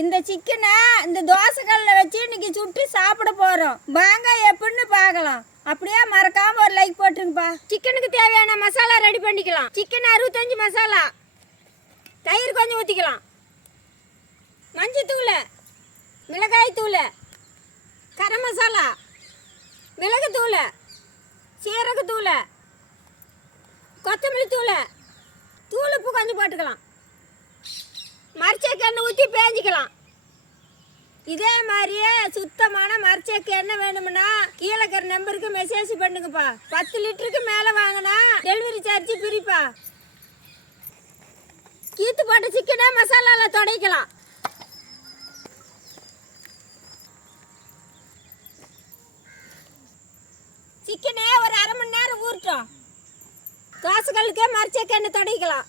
இந்த சிக்கனை இந்த தோசைக்கல்லில் வச்சு இன்னைக்கு சுட்டு சாப்பிட போகிறோம். வாங்க எப்படின்னு பார்க்கலாம். அப்படியே மறக்காம ஒரு லைக் போட்டுருங்கப்பா. சிக்கனுக்கு தேவையான மசாலா ரெடி பண்ணிக்கலாம். சிக்கன் 65 மசாலா, தயிர் கொஞ்சம் ஊற்றிக்கலாம், மஞ்சத்தூள், மிளகாய் தூள், கரம் மசாலா, மிளகுத்தூள், சீரகத்தூள், கொத்தமல்லி தூள், தூள் உப்பு கொஞ்சம் போட்டுக்கலாம். மரச்செக்கு எண்ணெய் ஊற்றி பேஞ்சிக்கலாம். இதே மாதிரியே சுத்தமான மரச்செக்கு எண்ணெய் வேணும்னா கீழே இருக்கிற நம்பருக்கு மெசேஜ் பண்ணுங்கப்பா. 10 லிட்டருக்கு மேலே வாங்கினா டெலிவரி சார்ஜ் பிரிப்பா. கீத்து போட்ட சிக்கனை மசாலாவில் துடைக்கலாம். சிக்கனே ஒரு அரை மணி நேரம் ஊறட்டும். தோசைக்கல்லுக்கே மரச்செக்கு எண்ணெய் துடைக்கலாம்.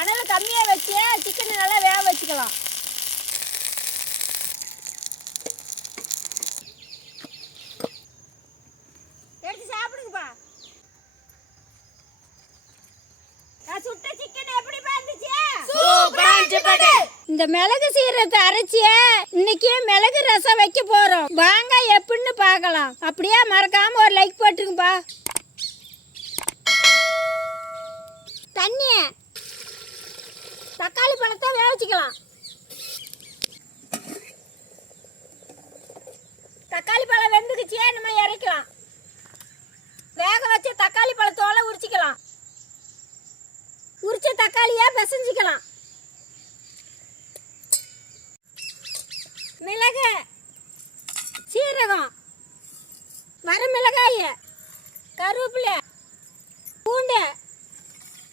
அனல் கம்மியாக வச்சு சிக்கனை நல்லா வேக வச்சுக்கலாம். எடுத்து சாப்பிடுங்கப்பா. சுட்ட சிக்கன் எப்படி இருந்துச்சு? இந்த மிளகு சீரகத்தை அரைச்சி இன்னைக்கு மிளகு ரசம் வைக்க போறோம். வாங்க எப்படின்னு பார்க்கலாம். அப்படியே மறக்காம ஒரு லைக் போட்டுருங்கப்பா. தண்ணி, தக்காளி பழத்தை வேக வச்சுக்கலாம். தக்காளி பழம் வெந்துக்குச்சே நம்ம இறக்கலாம். வேக வச்ச தக்காளி பழத்தோலை உரிச்சிக்கலாம். உரிச்ச தக்காளியை பிசைஞ்சிக்கலாம். மிளகு, சீரகம், வரமிளகாய், கருவேப்பிலை, பூண்டு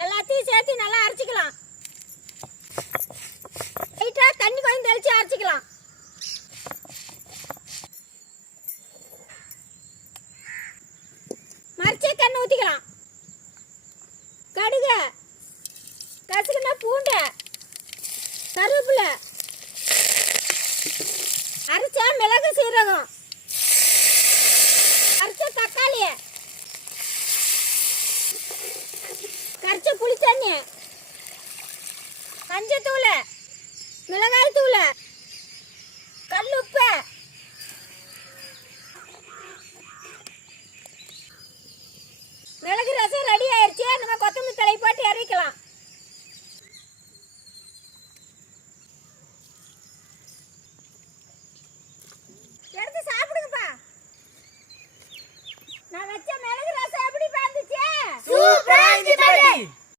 எல்லாத்தையும் சேர்த்து நல்லா அரைச்சிக்கலாம். லைட்டா தண்ணி கொஞ்சம் தெளிச்சு அரைச்சிக்கலாம். மரச்செக்கு எண்ணெய் ஊற்றிக்கலாம். கடுகு, கசுக்குனா பூண்டு, கருவேப்பிலை, அரைச்ச மிளகு சீரகம், அரைச்ச தக்காளி, கரைச்ச புளி தண்ணி, மஞ்சத்தூள், மிளகாய் தூள், கல்லுப்பு, மிளகு ரசம் ரெடி ஆயிடுச்சு. நம்ம கொத்தமல்லி தழை போட்டு இறக்கலாம்.